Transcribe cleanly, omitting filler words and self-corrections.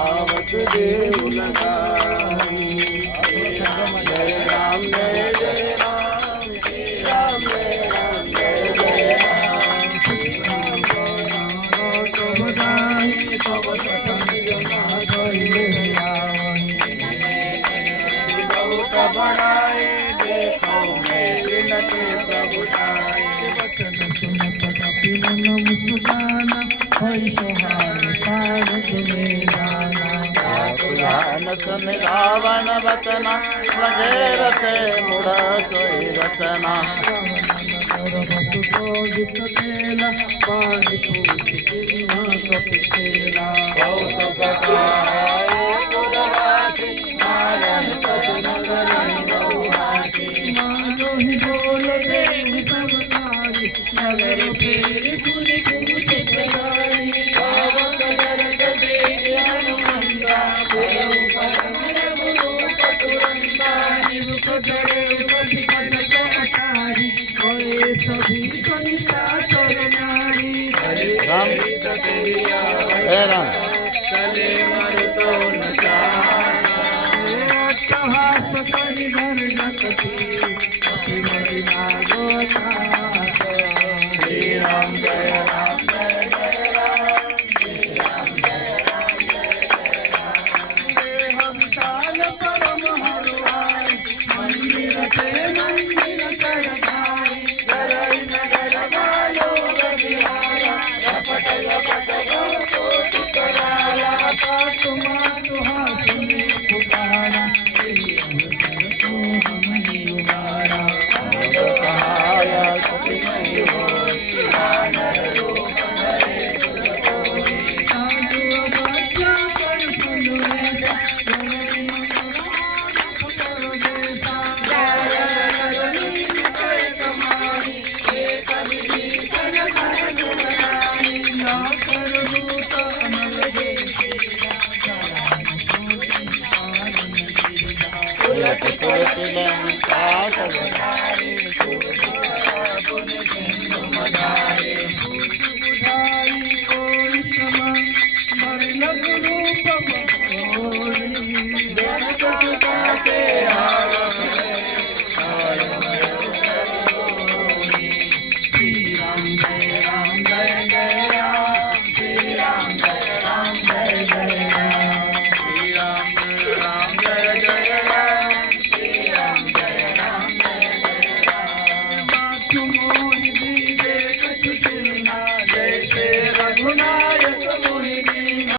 आवत देव लगाई। जय राम जय जय राम, श्री राम जय राम जय जय राम, श्री राम जय राम। तो बधाई सब बहुत बढ़ाए, देखो मैं विनती प्रभुताई। वचन सुनत कपि मन मुस्काना, होई सोहार सारथ में जाना। पुराण सुन रावण वचना, लगे रचे मुड़ सोई रचना। बहुत बताए पुरवासी, नारायण पद नगरी बहुवासी। मानो ही बोल देव सब तारी, नगर फेर पुनि पूज पुजारी। पावक जरत देव हनुमंता, गुरु परम रघुरूप तुरंता। निरुक जरे पति कनक अटारी, होए सभी कनिका चर नारी। हरे राम हे राम चले मर तो न जाना। अट्टहास करि घर जगती, कपि मरि लागो ठास। श्री राम जय राम जय जय राम, श्री राम जय राम जय जय राम। देह विशाल परम हरुआई, मंदिर ते मंदिर चढ़ाई। जरई नगर वायो गतिहारा, झपट झपट गो